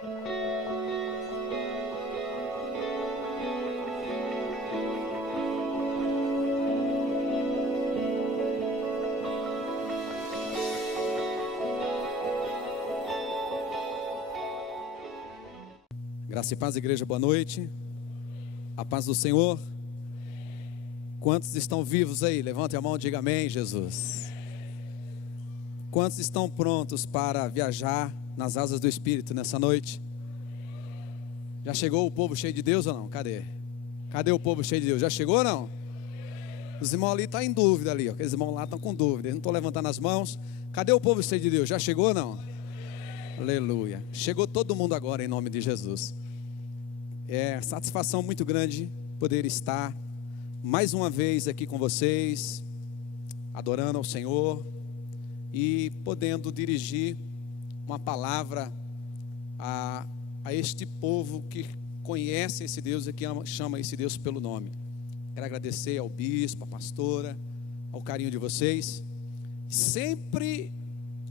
Graça e paz, igreja, boa noite. A paz do Senhor. Quantos estão vivos aí? Levante a mão e diga amém, Jesus. Quantos estão prontos para viajar nas asas do Espírito nessa noite? Já chegou o povo cheio de Deus ou não? Cadê? Cadê o povo cheio de Deus? Já chegou ou não? Os irmãos ali estão em dúvida ali, ó. Aqueles irmãos lá estão com dúvida, eles não estão levantando as mãos. Cadê o povo cheio de Deus? Já chegou ou não? Aleluia. Chegou todo mundo agora em nome de Jesus. É satisfação muito grande poder estar mais uma vez aqui com vocês, adorando ao Senhor e podendo dirigir uma palavra a este povo que conhece esse Deus e que chama esse Deus pelo nome. Quero agradecer ao bispo, à pastora, ao carinho de vocês. Sempre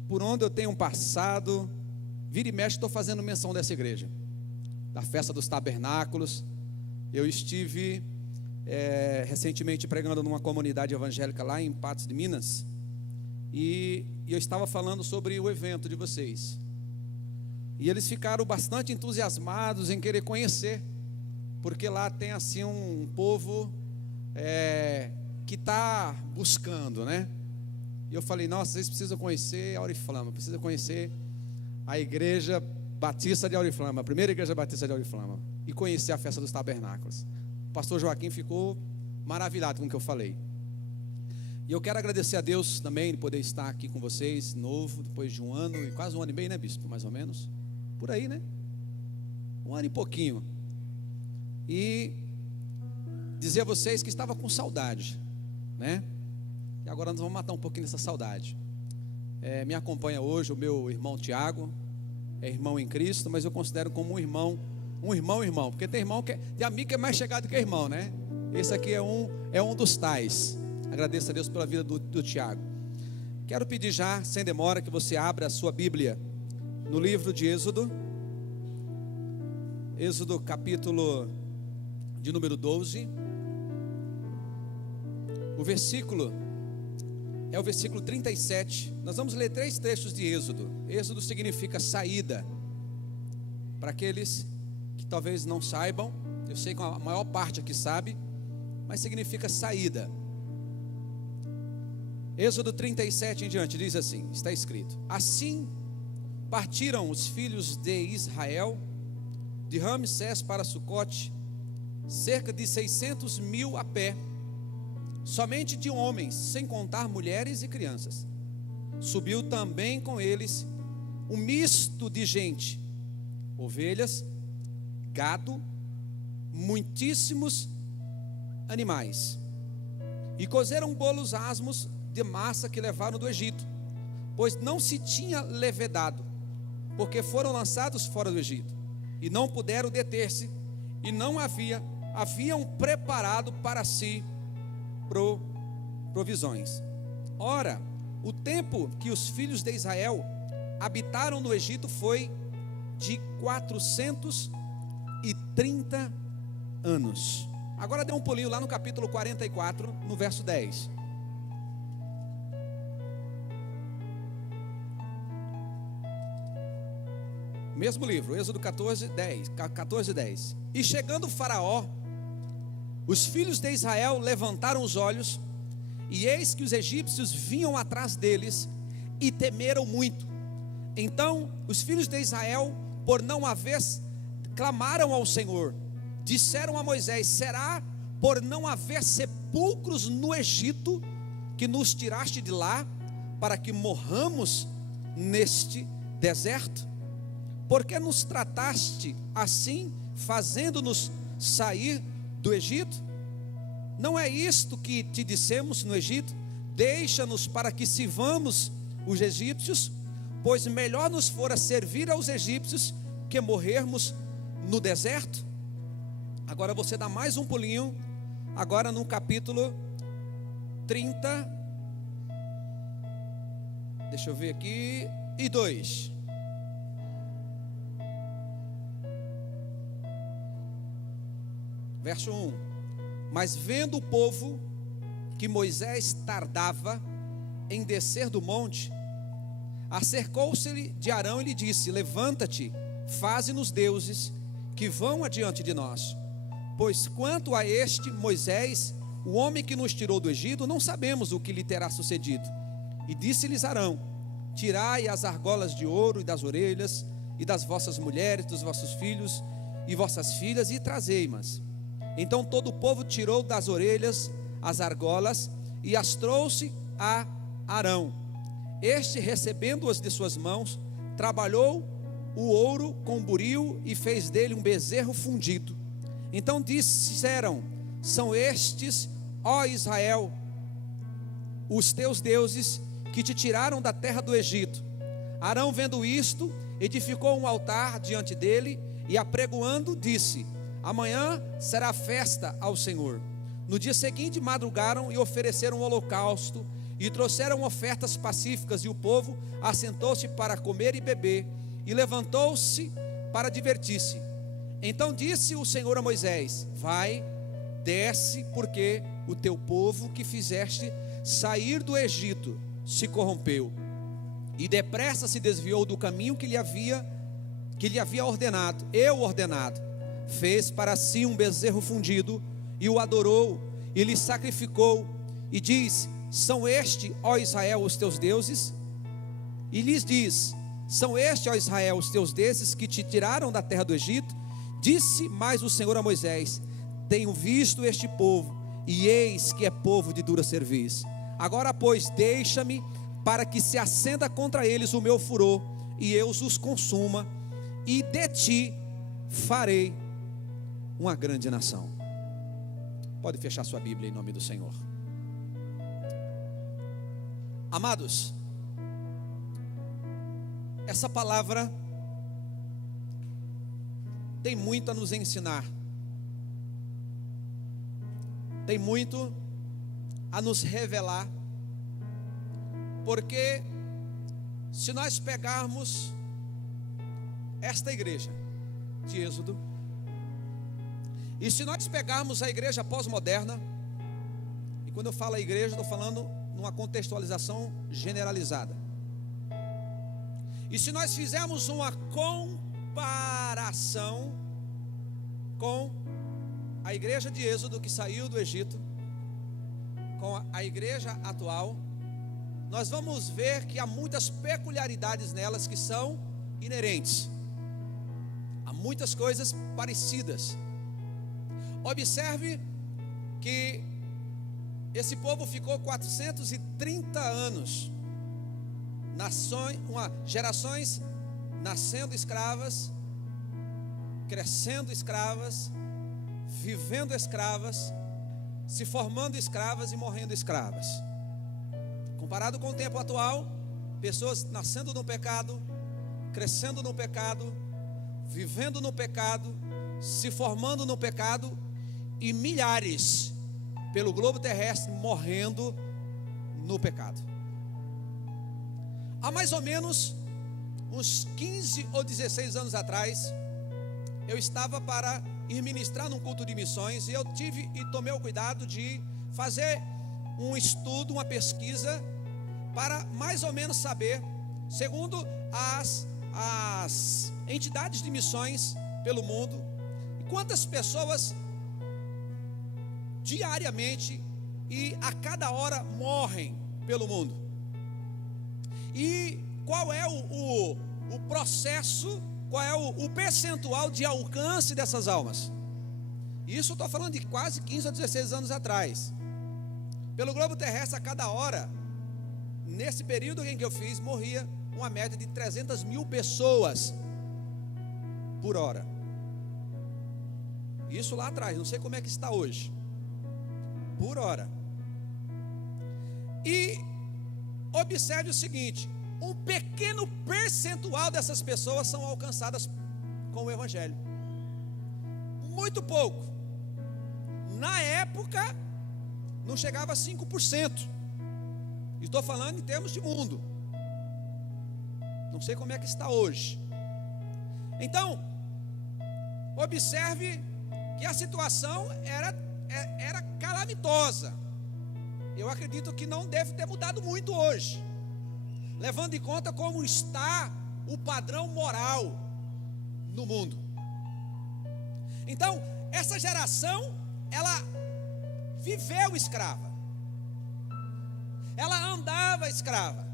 por onde eu tenho passado, vira e mexe, estou fazendo menção dessa igreja, da festa dos tabernáculos. Eu estive recentemente pregando numa comunidade evangélica lá em Patos de Minas, e eu estava falando sobre o evento de vocês, e eles ficaram bastante entusiasmados em querer conhecer, porque lá tem assim um povo que está buscando, né? E eu falei, nossa, vocês precisam conhecer a Oriflama, precisam conhecer a igreja Batista de Auriflama, a primeira igreja batista de Auriflama, e conhecer a festa dos tabernáculos. O pastor Joaquim ficou maravilhado com o que eu falei. E eu quero agradecer a Deus também de poder estar aqui com vocês, novo, depois de um ano, e quase um ano e meio, né, bispo? Mais ou menos, por aí, né? Um ano e pouquinho. E dizer a vocês que estava com saudade, né? E agora nós vamos matar um pouquinho dessa saudade. Me acompanha hoje o meu irmão Tiago, é irmão em Cristo, mas eu considero como um irmão, porque tem irmão tem amigo que é mais chegado que irmão, né? Esse aqui é um dos tais. Agradeço a Deus pela vida do Tiago. Quero pedir já, sem demora, que você abra a sua Bíblia no livro de Êxodo, capítulo de número 12. O versículo é o versículo 37. Nós vamos ler 3 trechos de Êxodo. Êxodo significa saída. Para aqueles que talvez não saibam, eu sei que a maior parte aqui sabe, mas significa saída. Êxodo 37 em diante diz assim, está escrito: assim partiram os filhos de Israel de Ramsés para Sucote, cerca de 600.000 a pé, somente de homens, sem contar mulheres e crianças. Subiu também com eles um misto de gente, ovelhas, gado, muitíssimos animais. E cozeram bolos asmos de massa que levaram do Egito, pois não se tinha levedado, porque foram lançados fora do Egito, e não puderam deter-se, e não haviam preparado para si provisões. Ora, o tempo que os filhos de Israel habitaram no Egito foi de 430 anos. Agora dê um pulinho lá no capítulo 44, no verso 10. Mesmo livro, Êxodo 14:10. E chegando o Faraó, os filhos de Israel levantaram os olhos, e eis que os egípcios vinham atrás deles, e temeram muito. Então os filhos de Israel, por não haver, clamaram ao Senhor, disseram a Moisés: será por não haver sepulcros no Egito, que nos tiraste de lá, para que morramos neste deserto? Por que nos trataste assim, fazendo-nos sair do Egito? Não é isto que te dissemos no Egito: deixa-nos para que sirvamos os egípcios? Pois melhor nos fora servir aos egípcios que morrermos no deserto. Agora você dá mais um pulinho, agora no capítulo 30, deixa eu ver aqui, e 2. Verso 1: Mas vendo o povo que Moisés tardava em descer do monte, acercou-se-lhe de Arão e lhe disse: Levanta-te, faze-nos deuses que vão adiante de nós. Pois quanto a este Moisés, o homem que nos tirou do Egito, não sabemos o que lhe terá sucedido. E disse-lhes Arão: Tirai as argolas de ouro e das orelhas, e das vossas mulheres, dos vossos filhos e vossas filhas, e trazei-mas. Então todo o povo tirou das orelhas as argolas e as trouxe a Arão. Este, recebendo-as de suas mãos, trabalhou o ouro com buril e fez dele um bezerro fundido. Então disseram: São estes, ó Israel, os teus deuses que te tiraram da terra do Egito. Arão, vendo isto, edificou um altar diante dele e, apregoando, disse: Amanhã será festa ao Senhor. No dia seguinte madrugaram e ofereceram um holocausto e trouxeram ofertas pacíficas, e o povo assentou-se para comer e beber, e levantou-se para divertir-se. Então disse o Senhor a Moisés: Vai, desce, porque o teu povo que fizeste sair do Egito se corrompeu, e depressa se desviou do caminho que lhe havia ordenado, fez para si um bezerro fundido, e o adorou, e lhe sacrificou, e diz: São este, ó Israel, os teus deuses? E lhes diz: São este, ó Israel, os teus deuses que te tiraram da terra do Egito? Disse mais o Senhor a Moisés: Tenho visto este povo, e eis que é povo de dura cerviz. Agora, pois, deixa-me, para que se acenda contra eles o meu furor, e eu os consuma, e de ti farei uma grande nação. Pode fechar sua Bíblia em nome do Senhor. Amados, essa palavra tem muito a nos ensinar, tem muito a nos revelar, porque se nós pegarmos esta igreja de Êxodo, e se nós pegarmos a igreja pós-moderna, e quando eu falo a igreja, estou falando numa contextualização generalizada, e se nós fizermos uma comparação com a igreja de Êxodo que saiu do Egito, com a igreja atual, nós vamos ver que há muitas peculiaridades nelas que são inerentes, há muitas coisas parecidas. Observe que esse povo ficou 430 anos, gerações nascendo escravas, crescendo escravas, vivendo escravas, se formando escravas e morrendo escravas. Comparado com o tempo atual, pessoas nascendo no pecado, crescendo no pecado, vivendo no pecado, se formando no pecado, e milhares pelo globo terrestre morrendo no pecado. Há mais ou menos uns 15 ou 16 anos atrás, eu estava para ir ministrar num culto de missões, e eu tomei o cuidado de fazer um estudo, uma pesquisa, para mais ou menos saber, segundo as entidades de missões pelo mundo, quantas pessoas diariamente e a cada hora morrem pelo mundo, e qual é o processo, qual é o percentual de alcance dessas almas. Isso eu estou falando de quase 15 ou 16 anos atrás. Pelo globo terrestre, a cada hora, nesse período em que eu fiz, morria uma média de 300 mil pessoas por hora. Isso lá atrás, não sei como é que está hoje, por hora. E observe o seguinte: um pequeno percentual dessas pessoas são alcançadas com o Evangelho, muito pouco. Na época não chegava a 5%. Estou falando em termos de mundo, não sei como é que está hoje. Então observe que a situação era calamitosa. Eu acredito que não deve ter mudado muito hoje, levando em conta como está o padrão moral no mundo. Então, essa geração, ela viveu escrava, ela andava escrava,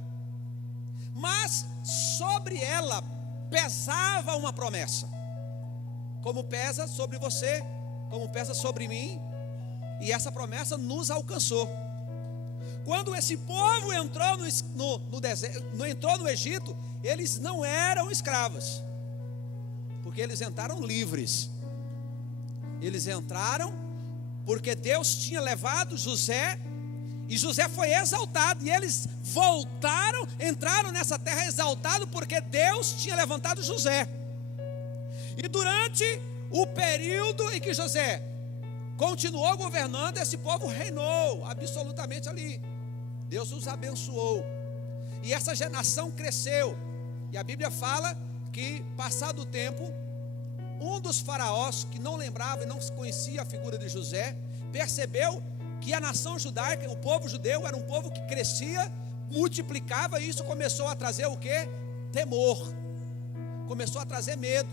mas sobre ela pesava uma promessa, como pesa sobre você, como pesa sobre mim, e essa promessa nos alcançou. Quando esse povo entrou no deserto, entrou no Egito, eles não eram escravos, porque eles entraram livres. Eles entraram porque Deus tinha levado José, e José foi exaltado, e eles voltaram, entraram nessa terra exaltado, porque Deus tinha levantado José. E durante o período em que José continuou governando, esse povo reinou absolutamente ali. Deus os abençoou, e essa nação cresceu. E a Bíblia fala que, passado o tempo, um dos faraós, que não lembrava e não conhecia a figura de José, percebeu que a nação judaica, o povo judeu, era um povo que crescia, multiplicava, e isso começou a trazer o quê? Temor, começou a trazer medo.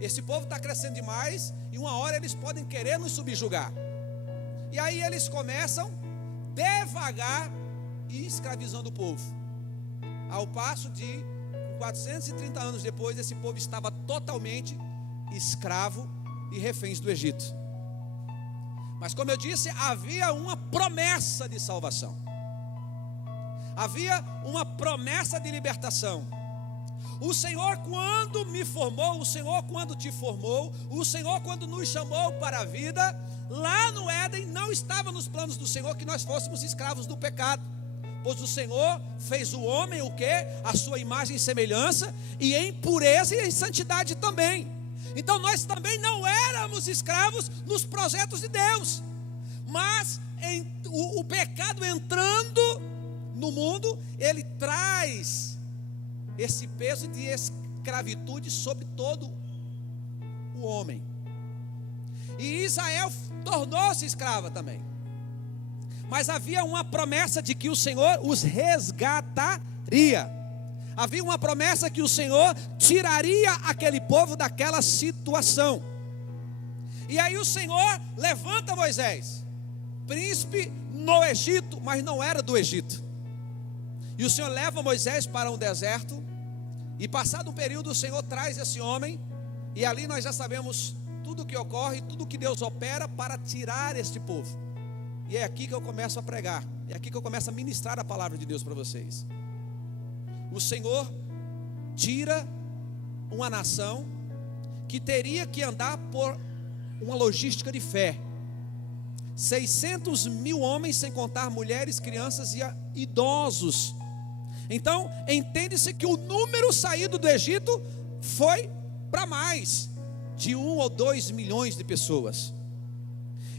Esse povo está crescendo demais, e uma hora eles podem querer nos subjugar. E aí eles começam devagar e escravizando o povo, ao passo de 430 anos depois, esse povo estava totalmente escravo e reféns do Egito. Mas, como eu disse, havia uma promessa de salvação, havia uma promessa de libertação. O Senhor, quando me formou, o Senhor, quando te formou, o Senhor, quando nos chamou para a vida, lá no Éden, não estava nos planos do Senhor que nós fôssemos escravos do pecado, pois o Senhor fez o homem o quê? A sua imagem e semelhança, e em pureza e em santidade também. Então nós também não éramos escravos nos projetos de Deus, mas o pecado entrando no mundo, ele traz esse peso de escravitude sobre todo o homem. E Israel tornou-se escrava também, mas havia uma promessa de que o Senhor os resgataria. Havia uma promessa que o Senhor tiraria aquele povo daquela situação. E aí o Senhor levanta Moisés, príncipe no Egito, mas não era do Egito. E o Senhor leva Moisés para um deserto, e passado um período o Senhor traz esse homem, e ali nós já sabemos tudo o que ocorre, tudo o que Deus opera para tirar este povo. E é aqui que eu começo a pregar, é aqui que eu começo a ministrar a palavra de Deus para vocês. O Senhor tira uma nação que teria que andar por uma logística de fé. 600 mil homens, sem contar mulheres, crianças e idosos. Então, entende-se que o número saído do Egito foi para mais de 1 ou 2 milhões de pessoas.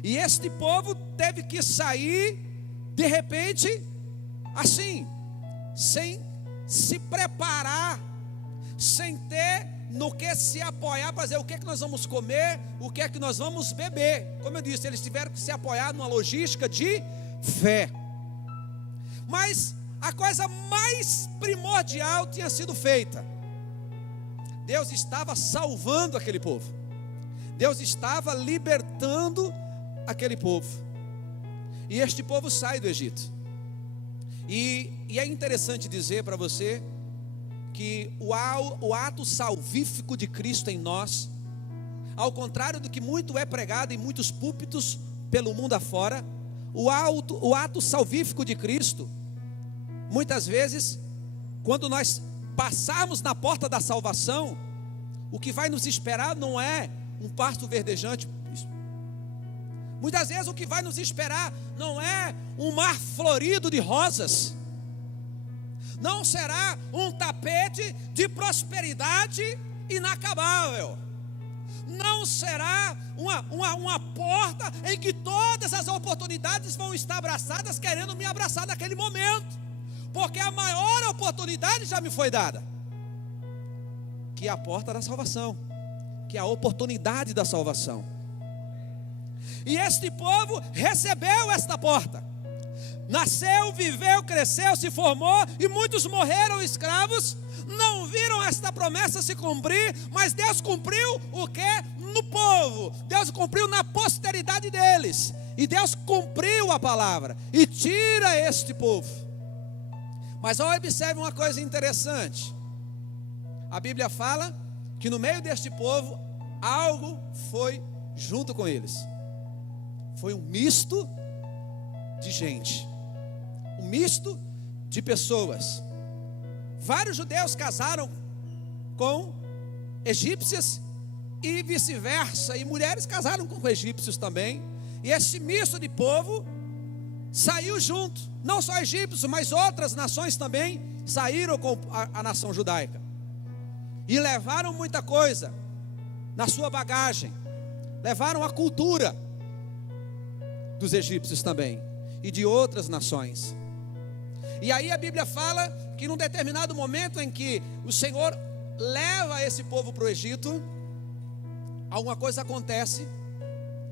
E este povo teve que sair, de repente, assim, sem se preparar, sem ter no que se apoiar para dizer o que é que nós vamos comer, o que é que nós vamos beber. Como eu disse, eles tiveram que se apoiar numa logística de fé. Mas a coisa mais primordial tinha sido feita. Deus estava salvando aquele povo, Deus estava libertando aquele povo, e este povo sai do Egito. E é interessante dizer para você que o ato salvífico de Cristo em nós, ao contrário do que muito é pregado em muitos púlpitos pelo mundo afora, o ato salvífico de Cristo, muitas vezes, quando nós passarmos na porta da salvação, o que vai nos esperar não é um pasto verdejante. Muitas vezes o que vai nos esperar não é um mar florido de rosas, não será um tapete de prosperidade inacabável, não será uma porta em que todas as oportunidades vão estar abraçadas, querendo me abraçar naquele momento, porque a maior oportunidade já me foi dada, que é a porta da salvação, que é a oportunidade da salvação. E este povo recebeu esta porta. Nasceu, viveu, cresceu, se formou, e muitos morreram escravos, não viram esta promessa se cumprir, mas Deus cumpriu o que? No povo. Deus cumpriu na posteridade deles. E Deus cumpriu a palavra e tira este povo. Mas observe uma coisa interessante. A Bíblia fala que no meio deste povo algo foi junto com eles. Foi um misto de gente, um misto de pessoas. Vários judeus casaram com egípcias e vice-versa, e mulheres casaram com egípcios também. E esse misto de povo saiu junto. Não só egípcios, mas outras nações também saíram com a nação judaica. E levaram muita coisa na sua bagagem. Levaram a cultura dos egípcios também e de outras nações. E aí a Bíblia fala que num determinado momento em que o Senhor leva esse povo para o Egito, alguma coisa acontece,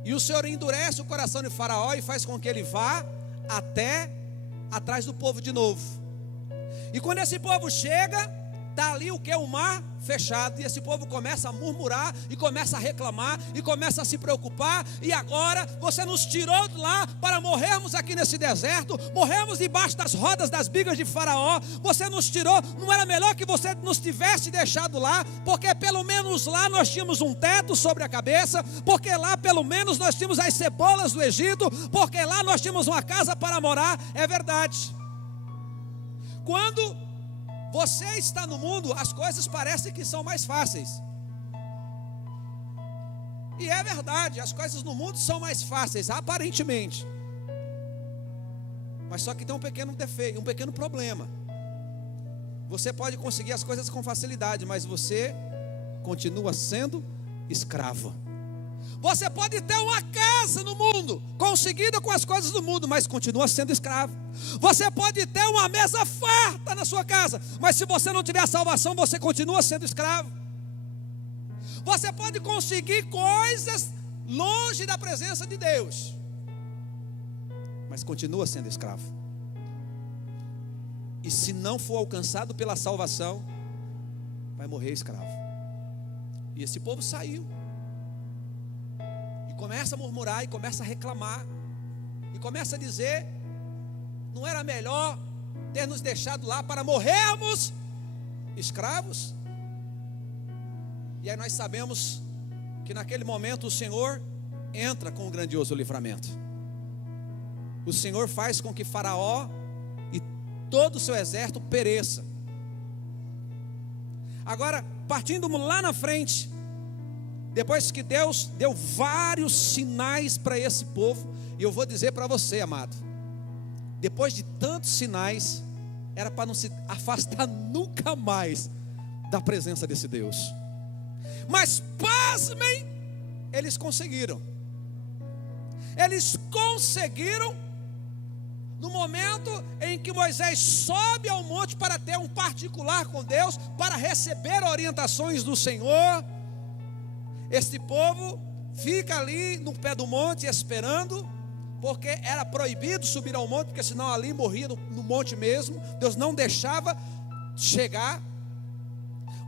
e o Senhor endurece o coração de Faraó e faz com que ele vá até atrás do povo de novo. E quando esse povo chega, está ali o que? O mar fechado. E esse povo começa a murmurar, e começa a reclamar, e começa a se preocupar. E agora você nos tirou de lá para morrermos aqui nesse deserto, morrermos debaixo das rodas das bigas de Faraó. Você nos tirou, não era melhor que você nos tivesse deixado lá? Porque pelo menos lá nós tínhamos um teto sobre a cabeça, porque lá pelo menos nós tínhamos as cebolas do Egito, porque lá nós tínhamos uma casa para morar. É verdade. Quando você está no mundo, as coisas parecem que são mais fáceis. E é verdade, as coisas no mundo são mais fáceis, aparentemente. Mas só que tem um pequeno defeito, um pequeno problema. Você pode conseguir as coisas com facilidade, mas você continua sendo escravo. Você pode ter uma casa no mundo, conseguida com as coisas do mundo, mas continua sendo escravo. Você pode ter uma mesa farta na sua casa, mas se você não tiver a salvação, você continua sendo escravo. Você pode conseguir coisas longe da presença de Deus, mas continua sendo escravo. E se não for alcançado pela salvação, vai morrer escravo. E esse povo saiu. Começa a murmurar e começa a reclamar, e começa a dizer: não era melhor ter nos deixado lá para morrermos escravos? E aí nós sabemos que naquele momento o Senhor entra com um grandioso livramento. O Senhor faz com que Faraó e todo o seu exército pereça. Agora, partindo lá na frente, depois que Deus deu vários sinais para esse povo, e eu vou dizer para você, amado, depois de tantos sinais, era para não se afastar nunca mais da presença desse Deus. Mas pasmem, eles conseguiram. Eles conseguiram no momento em que Moisés sobe ao monte para ter um particular com Deus, para receber orientações do Senhor. Este povo fica ali no pé do monte esperando, porque era proibido subir ao monte, porque senão ali morria no monte mesmo. Deus não deixava chegar.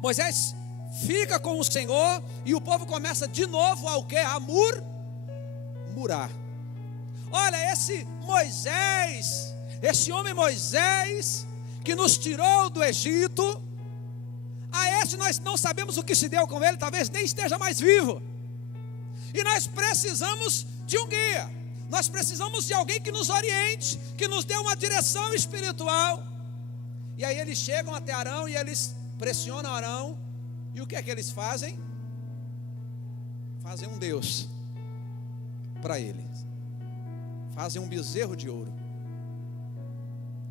Moisés fica com o Senhor, e o povo começa de novo ao que? A murmurar. Olha, esse Moisés, esse homem Moisés, que nos tirou do Egito, a esse nós não sabemos o que se deu com ele, talvez nem esteja mais vivo. E nós precisamos de um guia, nós precisamos de alguém que nos oriente, que nos dê uma direção espiritual. E aí eles chegam até Arão e eles pressionam Arão. E o que é que eles fazem? Fazem um Deus para ele. Fazem um bezerro de ouro.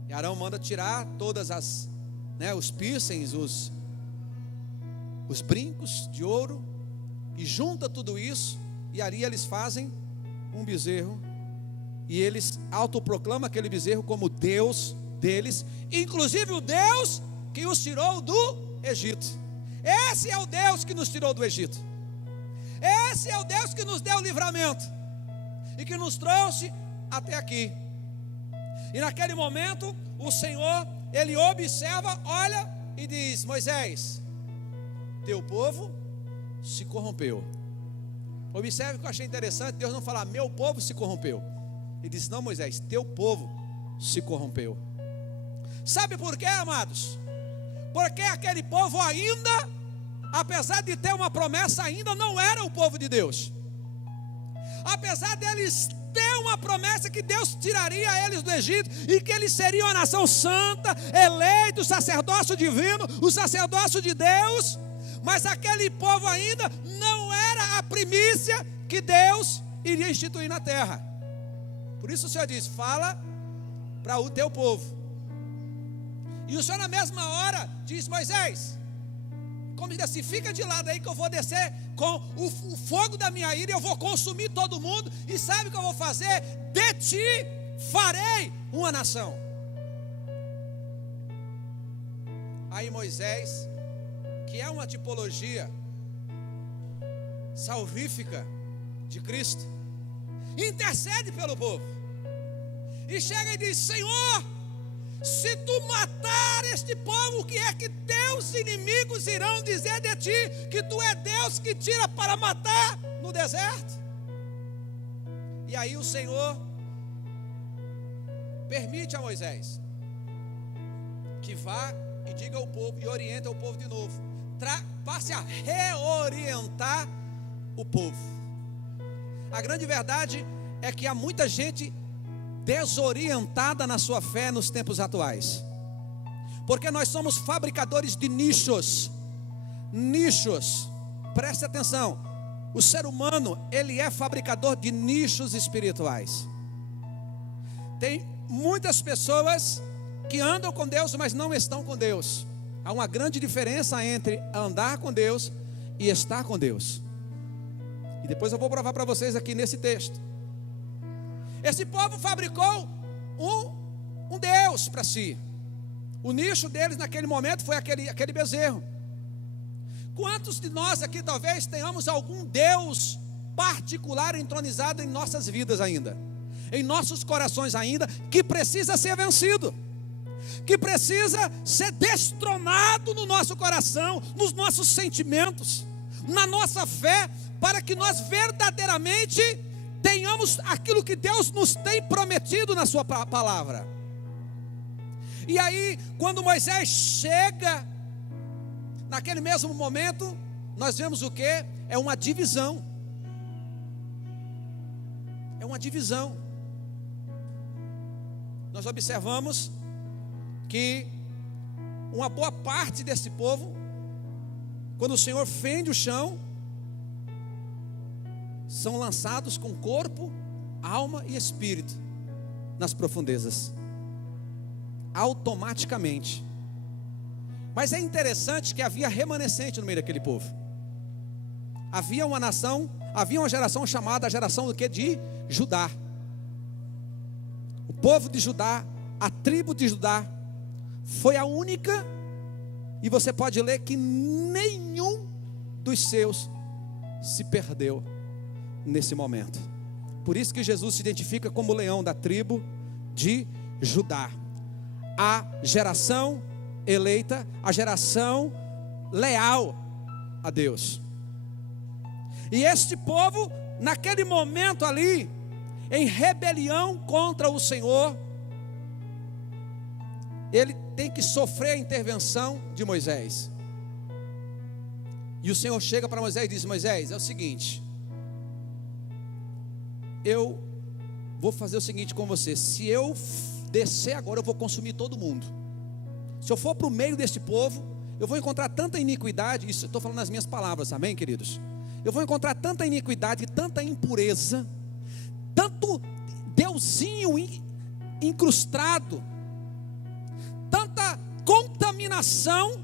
E Arão manda tirar todas as, os piercings, os brincos de ouro, e junta tudo isso, e ali eles fazem um bezerro, e eles autoproclamam aquele bezerro como Deus deles, inclusive o Deus que os tirou do Egito. Esse é o Deus que nos tirou do Egito. Esse é o Deus que nos deu o livramento. e que nos trouxe até aqui. E naquele momento, o Senhor, Ele observa, olha e diz: Moisés, teu povo se corrompeu. Observe que eu achei interessante, Deus não falar, meu povo se corrompeu. Ele disse, não, Moisés, teu povo se corrompeu. Sabe por quê, amados? Porque aquele povo ainda, apesar de ter uma promessa, ainda não era o povo de Deus. Apesar deles ter uma promessa que Deus tiraria eles do Egito e que eles seriam a nação santa, eleito, o sacerdócio divino, o sacerdócio de Deus, mas aquele povo ainda não era a primícia que Deus iria instituir na terra. Por isso o Senhor diz, fala para o teu povo. E o Senhor na mesma hora diz, Moisés, como diz assim, fica de lado aí que eu vou descer com o fogo da minha ira, eu vou consumir todo mundo, e sabe o que eu vou fazer? De ti farei uma nação. Aí Moisés, que é uma tipologia salvífica de Cristo, intercede pelo povo, e chega e diz, Senhor, se tu matar este povo, o que é que teus inimigos irão dizer de ti? Que tu é Deus que tira para matar no deserto? E aí o Senhor permite a Moisés que vá e diga ao povo, e oriente o povo de novo, passe a reorientar o povo. A grande verdade é que há muita gente desorientada na sua fé nos tempos atuais, porque nós somos fabricadores de nichos. Preste atenção, o ser humano, ele é fabricador de nichos espirituais. Tem muitas pessoas que andam com Deus, mas não estão com Deus. Há uma grande diferença entre andar com Deus e estar com Deus, e depois eu vou provar para vocês aqui nesse texto. Esse povo fabricou um Deus para si. O nicho deles naquele momento foi aquele bezerro. Quantos de nós aqui talvez tenhamos algum Deus particular entronizado em nossas vidas ainda, em nossos corações ainda, que precisa ser vencido, que precisa ser destronado no nosso coração, nos nossos sentimentos, na nossa fé, para que nós verdadeiramente tenhamos aquilo que Deus nos tem prometido na sua palavra. E aí, quando Moisés chega, naquele mesmo momento, nós vemos o que? É uma divisão. É uma divisão. Nós observamos que uma boa parte desse povo, quando o Senhor fende o chão, são lançados com corpo, alma e espírito nas profundezas, automaticamente. Mas é interessante que havia remanescente no meio daquele povo. Havia uma nação, havia uma geração chamada a geração do que? De Judá. O povo de Judá, a tribo de Judá, foi a única, e você pode ler que nenhum dos seus se perdeu nesse momento. Por isso que Jesus se identifica como o leão da tribo de Judá. A geração eleita, a geração leal a Deus. E este povo, naquele momento ali, em rebelião contra o Senhor, ele tem que sofrer a intervenção de Moisés. E o Senhor chega para Moisés e diz, Moisés, é o seguinte, eu vou fazer o seguinte com você, se eu descer agora, eu vou consumir todo mundo. Se eu for para o meio deste povo, eu vou encontrar tanta iniquidade, isso eu estou falando nas minhas palavras, amém, queridos? Eu vou encontrar tanta iniquidade, tanta impureza, tanto deusinho incrustado, tanta contaminação,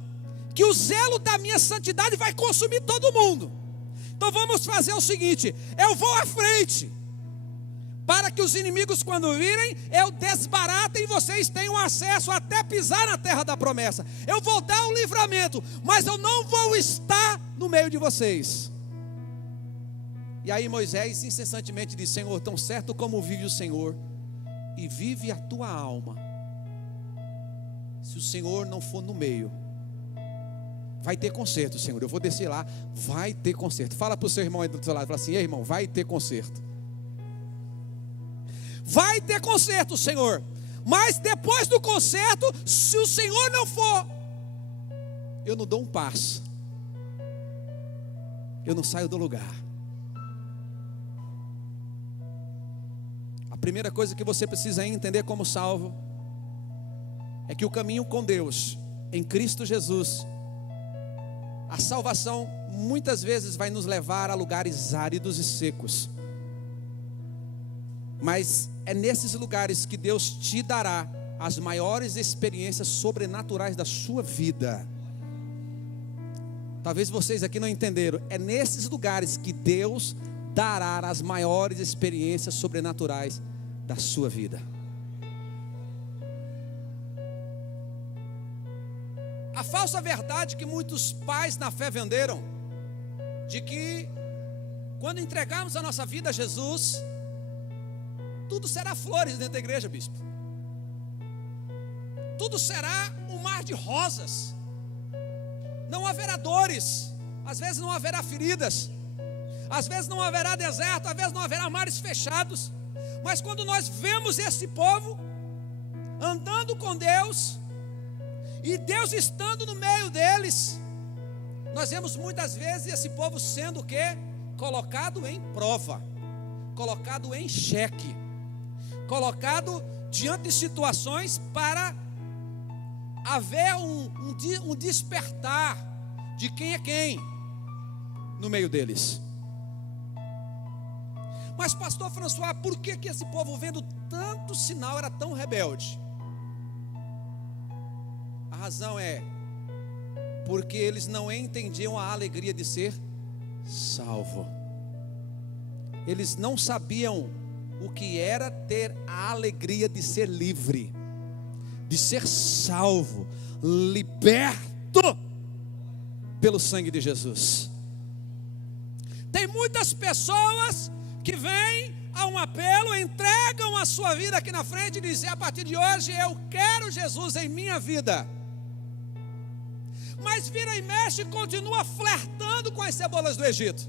que o zelo da minha santidade vai consumir todo mundo. Então vamos fazer o seguinte, eu vou à frente, para que os inimigos, quando virem, eu desbarato e vocês tenham acesso até pisar na terra da promessa. Eu vou dar o livramento, mas eu não vou estar no meio de vocês. E aí Moisés incessantemente diz: Senhor, tão certo como vive o Senhor e vive a tua alma, se o Senhor não for no meio, vai ter conserto, Senhor. Eu vou descer lá, vai ter conserto. Fala para o seu irmão aí do seu lado, fala assim: ei, irmão, vai ter conserto. Vai ter conserto, Senhor. Mas depois do conserto, se o Senhor não for, eu não dou um passo, eu não saio do lugar. A primeira coisa que você precisa entender como salvo é que o caminho com Deus em Cristo Jesus, a salvação muitas vezes vai nos levar a lugares áridos e secos, mas é nesses lugares que Deus te dará as maiores experiências sobrenaturais da sua vida. Talvez vocês aqui não entenderam. É nesses lugares que Deus dará as maiores experiências sobrenaturais da sua vida. A falsa verdade que muitos pais na fé venderam, de que quando entregarmos a nossa vida a Jesus, tudo será flores dentro da igreja, bispo. Tudo será um mar de rosas. Não haverá dores, às vezes não haverá feridas, às vezes não haverá deserto, às vezes não haverá mares fechados. Mas quando nós vemos esse povo andando com Deus, e Deus estando no meio deles, nós vemos muitas vezes esse povo sendo o quê? Colocado em prova, colocado em xeque, colocado diante de situações para haver um despertar de quem é quem no meio deles. Mas pastor François, por que esse povo, vendo tanto sinal, era tão rebelde? A razão é porque eles não entendiam a alegria de ser salvo. Eles não sabiam o que era ter a alegria de ser livre, de ser salvo, liberto pelo sangue de Jesus. Tem muitas pessoas que vêm a um apelo, entregam a sua vida aqui na frente e dizem: a partir de hoje eu quero Jesus em minha vida. Mas vira e mexe e continua flertando com as cebolas do Egito.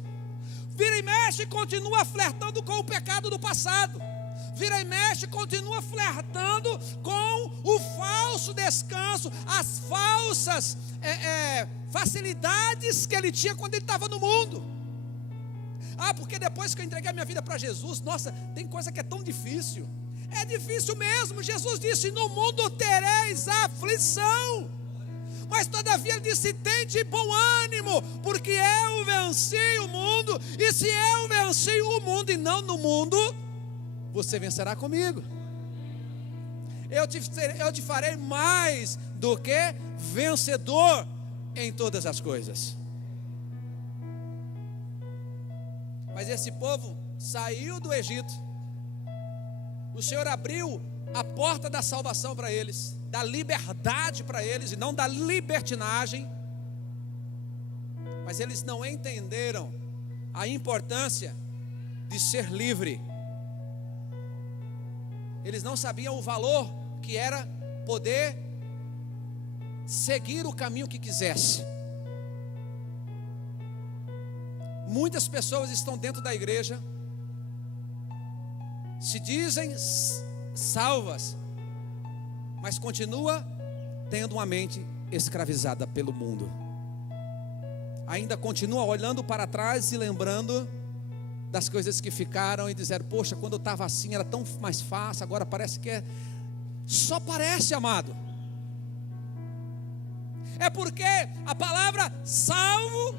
Vira e mexe e continua flertando com o pecado do passado. Vira e mexe e continua flertando com o falso descanso, as falsas facilidades que ele tinha quando ele estava no mundo. Ah, porque depois que eu entreguei a minha vida para Jesus, nossa, tem coisa que é tão difícil. É difícil mesmo. Jesus disse: no mundo tereis aflição. Mas todavia ele disse: tende bom ânimo, porque eu venci o mundo. E se eu venci o mundo e não no mundo, você vencerá comigo. Eu te farei mais do que vencedor em todas as coisas. Mas esse povo saiu do Egito. O Senhor abriu a porta da salvação para eles, da liberdade para eles, e não da libertinagem. Mas eles não entenderam a importância de ser livre. Eles não sabiam o valor que era poder seguir o caminho que quisesse. Muitas pessoas estão dentro da igreja, se dizem salvas, mas continua tendo uma mente escravizada pelo mundo. Ainda continua olhando para trás e lembrando das coisas que ficaram e disseram: poxa, quando eu estava assim era tão mais fácil, agora parece que é. Só parece, amado. É porque a palavra salvo,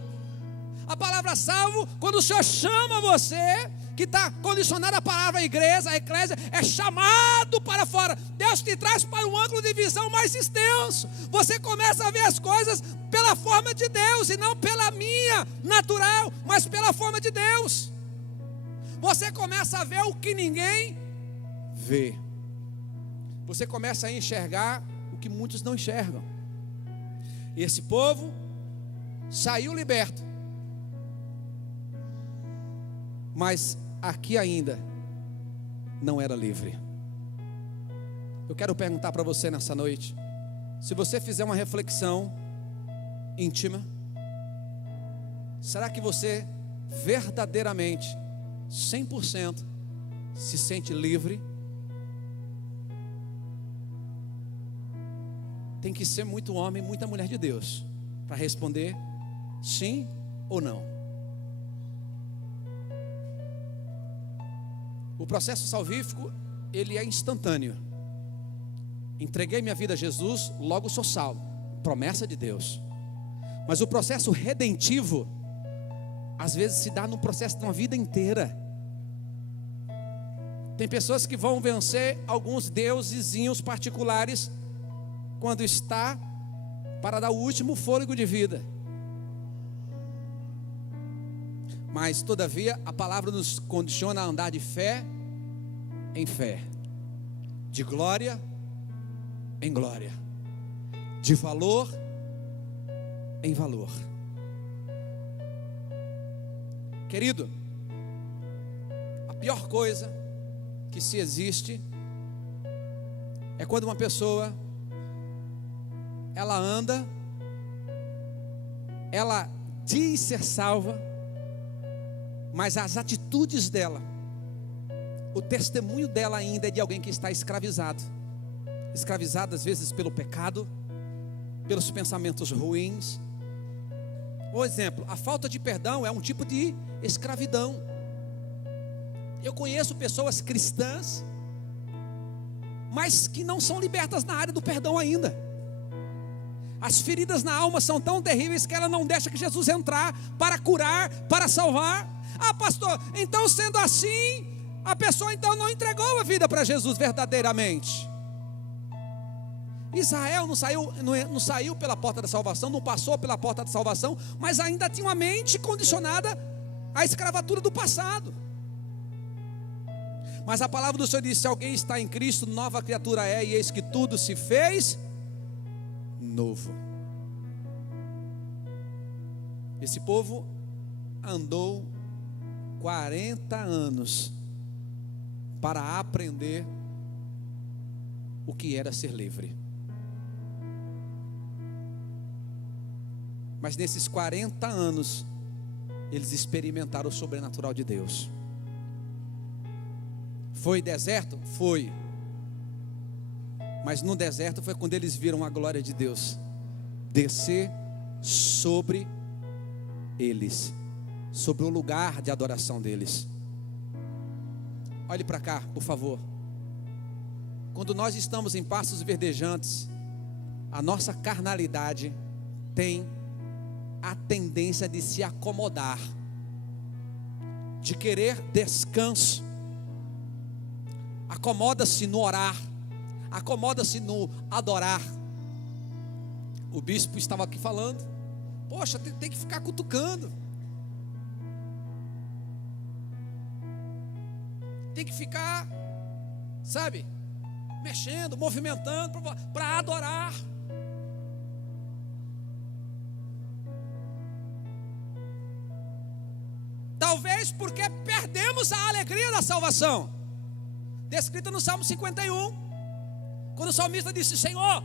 quando o Senhor chama você, que está condicionado à palavra igreja, a eclésia, é chamado para fora. Deus te traz para um ângulo de visão mais extenso. Você começa a ver as coisas pela forma de Deus, e não pela minha natural, mas pela forma de Deus. Você começa a ver o que ninguém vê. Você começa a enxergar o que muitos não enxergam. E esse povo saiu liberto. mas aqui ainda não era livre. Eu quero perguntar para você nessa noite, se você fizer uma reflexão íntima, será que você verdadeiramente, 100%, se sente livre? Tem que ser muito homem, muita mulher de Deus para responder sim ou não. O processo salvífico, ele é instantâneo. Entreguei minha vida a Jesus, logo sou salvo. Promessa de Deus. Mas o processo redentivo, às vezes se dá no processo de uma vida inteira. Tem pessoas que vão vencer alguns deusezinhos particulares quando está para dar o último fôlego de vida. Mas todavia a palavra nos condiciona a andar de fé em fé, de glória em glória, de valor em valor. Querido, a pior coisa que se existe é quando uma pessoa, ela anda, ela diz ser salva, mas as atitudes dela, o testemunho dela ainda é de alguém que está escravizado. Escravizado às vezes pelo pecado, pelos pensamentos ruins. Por exemplo, a falta de perdão é um tipo de escravidão. Eu conheço pessoas cristãs, mas que não são libertas na área do perdão ainda. As feridas na alma são tão terríveis que ela não deixa que Jesus entrar para curar, para salvar. Ah, pastor, então sendo assim, a pessoa então não entregou a vida para Jesus verdadeiramente. Israel não saiu pela porta da salvação, não passou pela porta da salvação, mas ainda tinha uma mente condicionada à escravatura do passado. Mas a palavra do Senhor diz: se alguém está em Cristo, nova criatura é, e eis que tudo se fez novo. Esse povo andou 40 anos para aprender o que era ser livre. Mas nesses 40 anos, eles experimentaram o sobrenatural de Deus. Foi deserto? Foi. Mas no deserto foi quando eles viram a glória de Deus descer sobre eles, sobre o lugar de adoração deles. Olhe para cá, por favor. Quando nós estamos em pastos verdejantes, a nossa carnalidade tem a tendência de se acomodar, de querer descanso. Acomoda-se no orar, acomoda-se no adorar. O bispo estava aqui falando: poxa, tem que ficar cutucando, tem que ficar, sabe, mexendo, movimentando para adorar. Talvez porque perdemos a alegria da salvação, descrita no Salmo 51, quando o salmista disse: Senhor,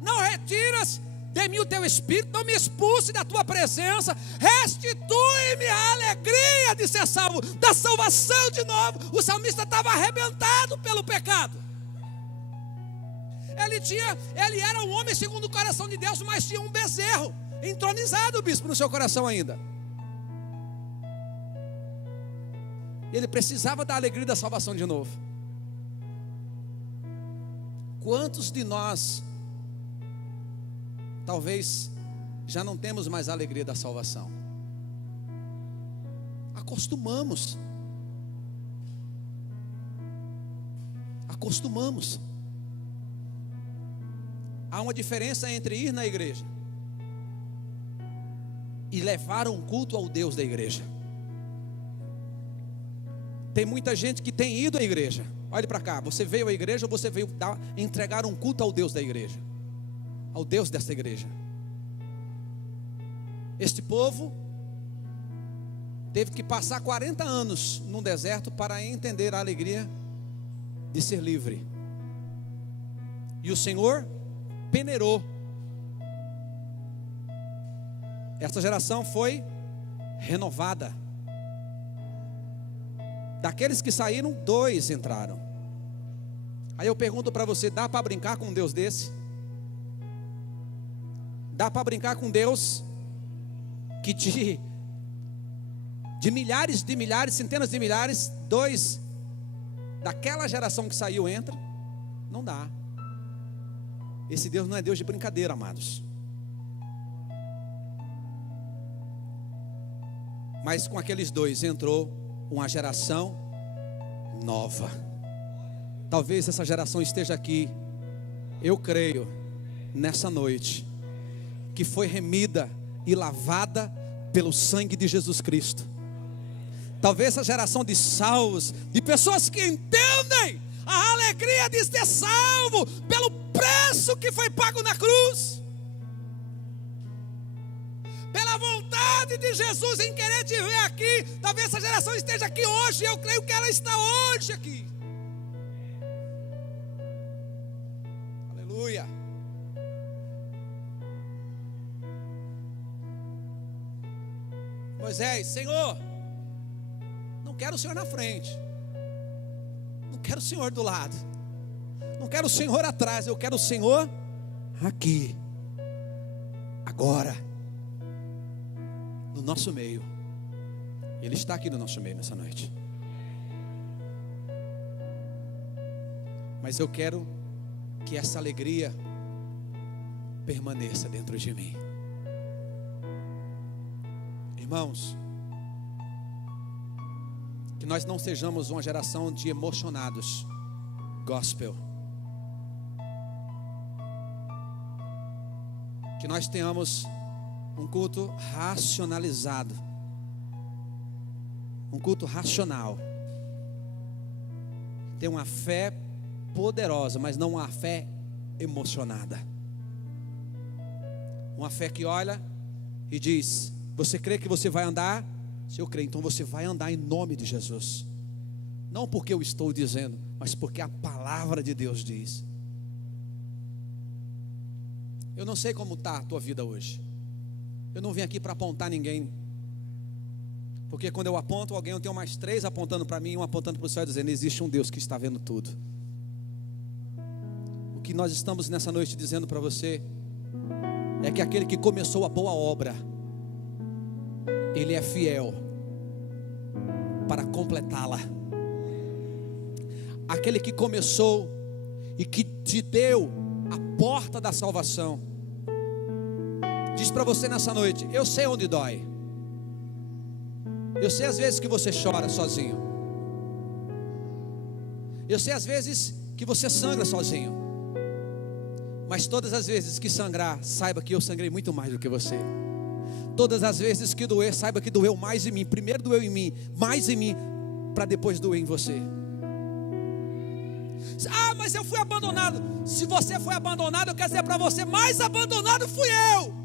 não retiras de mim o teu espírito, não me expulse da tua presença, restitui-me a alegria de ser salvo, da salvação de novo. O salmista estava arrebentado pelo pecado. Ele era um homem segundo o coração de Deus, mas tinha um bezerro entronizado, bispo, no seu coração ainda. Ele precisava da alegria da salvação de novo. Quantos de nós talvez já não temos mais a alegria da salvação? Acostumamos. Há uma diferença entre ir na igreja e levar um culto ao Deus da igreja. Tem muita gente que tem ido à igreja. Olhe para cá, você veio à igreja ou você veio entregar um culto ao Deus da igreja? Ao Deus desta igreja. Este povo teve que passar 40 anos num deserto para entender a alegria de ser livre. E o Senhor peneirou. Essa geração foi renovada. Daqueles que saíram, 2 entraram. Aí eu pergunto para você, dá para brincar com um Deus desse? Dá para brincar com Deus que de milhares, centenas de milhares, 2 daquela geração que saiu entra? Não dá. Esse Deus não é Deus de brincadeira, amados. Mas com aqueles 2 entrou uma geração nova. Talvez essa geração esteja aqui, eu creio, nessa noite, que foi remida e lavada pelo sangue de Jesus Cristo. Talvez essa geração de salvos, de pessoas que entendem a alegria de ser salvo pelo preço que foi pago na cruz, pela vontade de Jesus em querer te ver aqui. Talvez essa geração esteja aqui hoje, eu creio que ela está hoje aqui. Aleluia. Moisés, Senhor, não quero o Senhor na frente, não quero o Senhor do lado, não quero o Senhor atrás, eu quero o Senhor aqui, agora, no nosso meio. Ele está aqui no nosso meio nessa noite. Mas eu quero que essa alegria permaneça dentro de mim. Irmãos, que nós não sejamos uma geração de emocionados. Gospel. Que nós tenhamos um culto racionalizado, um culto racional. Ter uma fé poderosa, mas não uma fé emocionada. Uma fé que olha e diz: você crê que você vai andar? Se eu creio, então você vai andar em nome de Jesus. Não porque eu estou dizendo, mas porque a palavra de Deus diz. Eu não sei como está a tua vida hoje. Eu não vim aqui para apontar ninguém. Porque quando eu aponto alguém, eu tenho mais 3 apontando para mim e um apontando para o céu, dizendo: existe um Deus que está vendo tudo. O que nós estamos nessa noite dizendo para você é que aquele que começou a boa obra, Ele é fiel para completá-la. Aquele que começou e que te deu a porta da salvação, diz para você nessa noite: eu sei onde dói. Eu sei as vezes que você chora sozinho. Eu sei as vezes que você sangra sozinho. Mas todas as vezes que sangrar, saiba que eu sangrei muito mais do que você. Todas as vezes que doer, saiba que doeu mais em mim. Primeiro doeu em mim, mais em mim, para depois doer em você. Ah, mas eu fui abandonado. Se você foi abandonado, eu quero dizer para você: mais abandonado fui eu.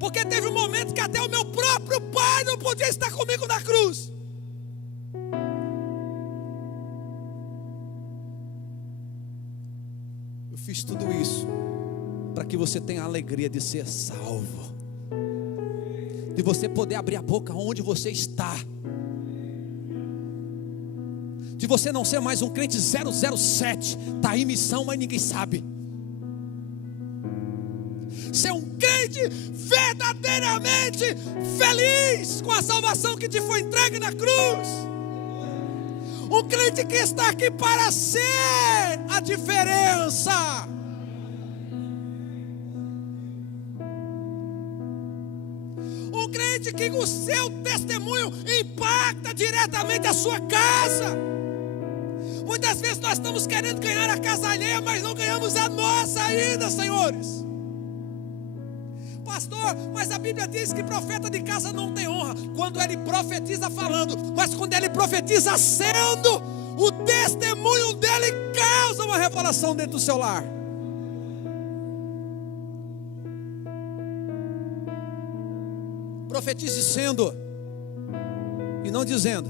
Porque teve um momento que até o meu próprio pai não podia estar comigo na cruz. Eu fiz tudo isso para que você tenha a alegria de ser salvo, de você poder abrir a boca onde você está, de você não ser mais um crente 007, está em missão, mas ninguém sabe. Ser um crente verdadeiramente feliz com a salvação que te foi entregue na cruz. Um crente que está aqui para ser a diferença. Um crente que o seu testemunho impacta diretamente a sua casa. Muitas vezes nós estamos querendo ganhar a casa alheia, mas não ganhamos a nossa ainda, senhores. Pastor, mas a Bíblia diz que profeta de casa não tem honra. Quando ele profetiza falando, mas quando ele profetiza sendo, o testemunho dele causa uma revelação dentro do seu lar. Profetize sendo. e não dizendo: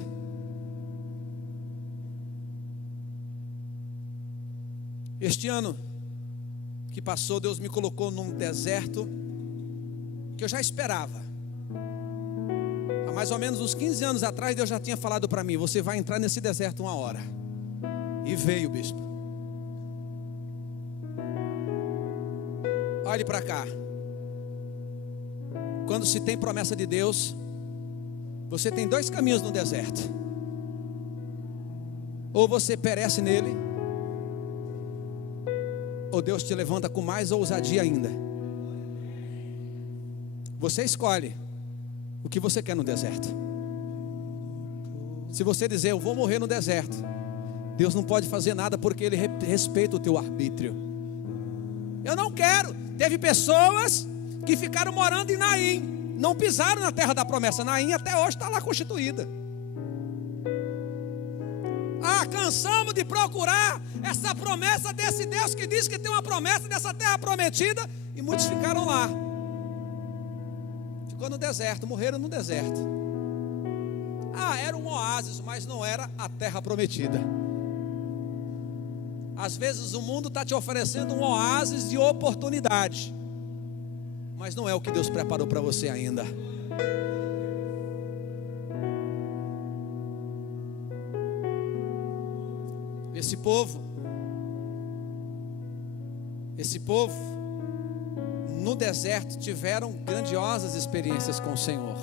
este ano que passou, Deus me colocou num deserto que eu já esperava. Há mais ou menos uns 15 anos atrás, Deus já tinha falado para mim: você vai entrar nesse deserto uma hora. E veio, bispo. Olhe para cá. Quando se tem promessa de Deus, você tem dois caminhos no deserto: ou você perece nele, ou Deus te levanta com mais ousadia ainda. Você escolhe o que você quer no deserto. Se você dizer: eu vou morrer no deserto, Deus não pode fazer nada, porque Ele respeita o teu arbítrio. Eu não quero. Teve pessoas que ficaram morando em Naim, não pisaram na terra da promessa. Naim até hoje está lá constituída. Cansamos de procurar essa promessa desse Deus que diz que tem uma promessa dessa terra prometida, e muitos ficaram lá. Ficou no deserto, morreram no deserto. Era um oásis, mas não era a terra prometida. Às vezes o mundo está te oferecendo um oásis de oportunidade, mas não é o que Deus preparou para você ainda. Esse povo no deserto tiveram grandiosas experiências com o Senhor.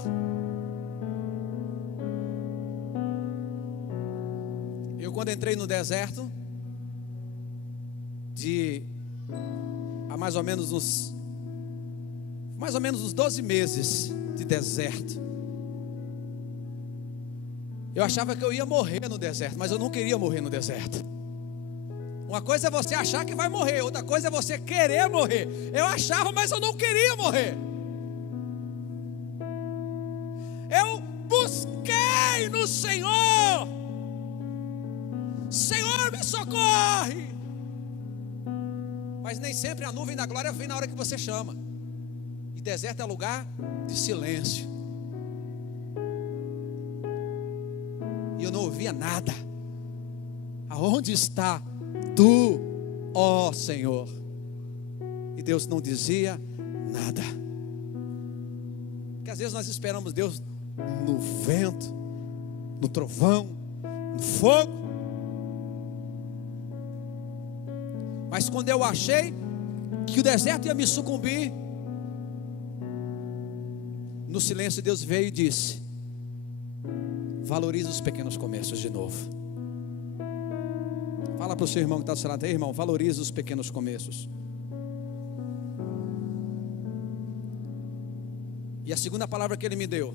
Eu, quando entrei no deserto, há mais ou menos uns 12 meses de deserto, eu achava que eu ia morrer no deserto, mas eu não queria morrer no deserto. Uma coisa é você achar que vai morrer, outra coisa é você querer morrer. Eu achava, mas eu não queria morrer. Eu busquei no Senhor: Senhor, me socorre. Mas nem sempre a nuvem da glória vem na hora que você chama. E deserto é lugar de silêncio. E eu não ouvia nada. Aonde está tu, ó Senhor? E Deus não dizia nada. Porque às vezes nós esperamos Deus no vento, no trovão, no fogo. Mas quando eu achei que o deserto ia me sucumbir, no silêncio Deus veio e disse: valorize os pequenos começos de novo. Fala para o seu irmão que está do seu lado: ei, irmão, valorize os pequenos começos. E a segunda palavra que ele me deu: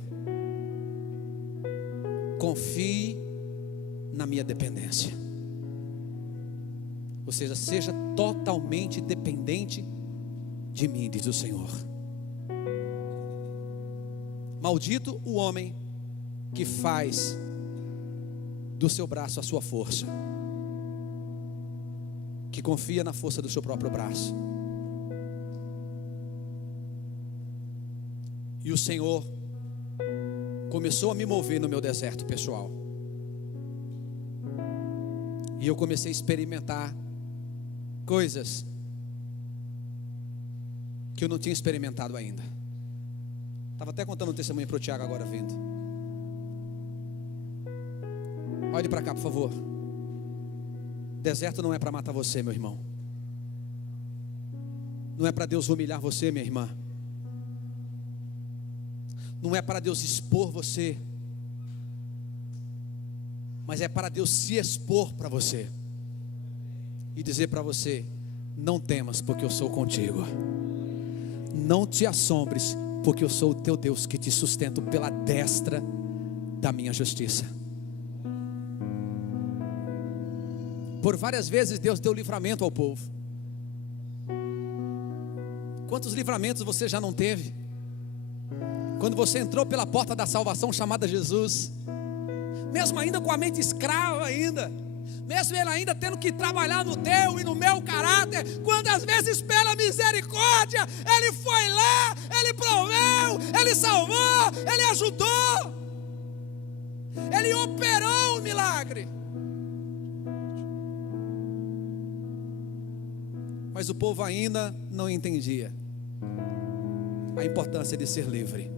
confie na minha dependência. Ou seja, seja totalmente dependente de mim, diz o Senhor. Maldito o homem que faz do seu braço a sua força, que confia na força do seu próprio braço. E o Senhor começou a me mover no meu deserto pessoal, e eu comecei a experimentar coisas que eu não tinha experimentado ainda. Estava até contando um testemunho para o Tiago agora vindo. Olhe para cá, por favor. Deserto não é para matar você, meu irmão. Não é para Deus humilhar você, minha irmã. Não é para Deus expor você, mas é para Deus se expor para você e dizer para você: não temas, porque eu sou contigo. Não te assombres, porque eu sou o teu Deus, que te sustento pela destra da minha justiça. Por várias vezes Deus deu livramento ao povo. Quantos livramentos você já não teve? Quando você entrou pela porta da salvação chamada Jesus, mesmo ainda com a mente escrava ainda, mesmo ele ainda tendo que trabalhar no teu e no meu caráter, quantas vezes pela misericórdia ele foi lá, ele proveu, ele salvou, ele ajudou. milagre. Mas o povo ainda não entendia a importância de ser livre.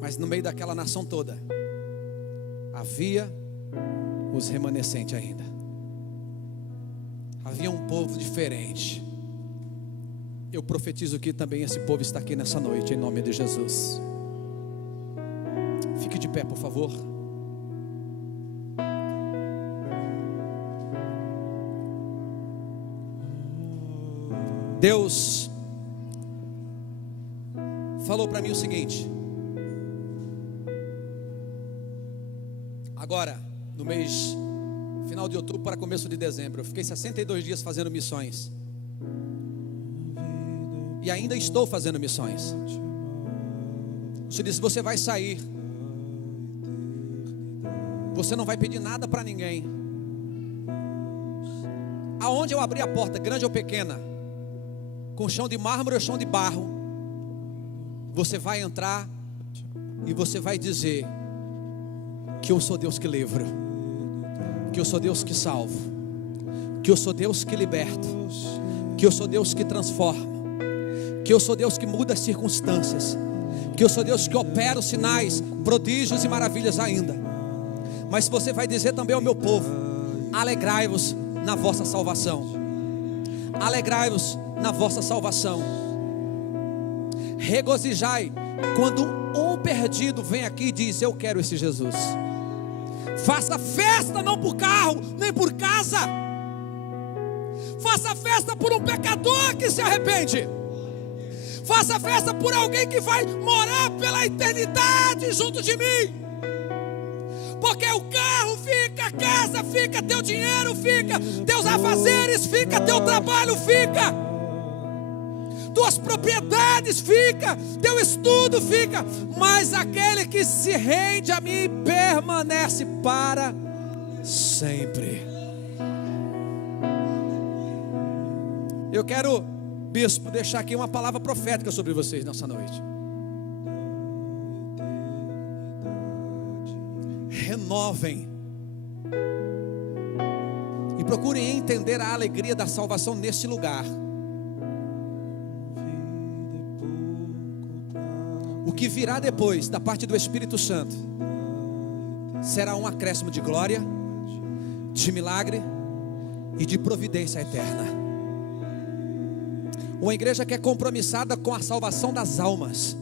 Mas no meio daquela nação toda, havia os remanescentes ainda. Havia um povo diferente. Eu profetizo que também esse povo está aqui nessa noite, em nome de Jesus. Fique de pé, por favor. Deus falou para mim o seguinte: agora, no mês final de outubro para começo de dezembro, eu fiquei 62 dias fazendo missões. E ainda estou fazendo missões. Você disse: você vai sair, você não vai pedir nada para ninguém. Aonde eu abrir a porta, grande ou pequena, com chão de mármore ou chão de barro, você vai entrar e você vai dizer que eu sou Deus que livra, que eu sou Deus que salvo, que eu sou Deus que liberta, que eu sou Deus que transforma, que eu sou Deus que muda as circunstâncias, que eu sou Deus que opera os sinais, prodígios e maravilhas ainda. Mas você vai dizer também ao meu povo: alegrai-vos na vossa salvação, alegrai-vos na vossa salvação, regozijai quando um perdido vem aqui e diz: eu quero esse Jesus. Faça festa não por carro, nem por casa. Faça festa por um pecador que se arrepende. Faça festa por alguém que vai morar pela eternidade junto de mim. Porque o carro fica, a casa fica, teu dinheiro fica, teus afazeres fica, teu trabalho fica, tuas propriedades fica, teu estudo fica, mas aquele que se rende a mim permanece para sempre. Eu quero, bispo, deixar aqui uma palavra profética sobre vocês nessa noite. Renovem e procurem entender a alegria da salvação nesse lugar. O que virá depois da parte do Espírito Santo será um acréscimo de glória, de milagre e de providência eterna. Uma igreja que é compromissada com a salvação das almas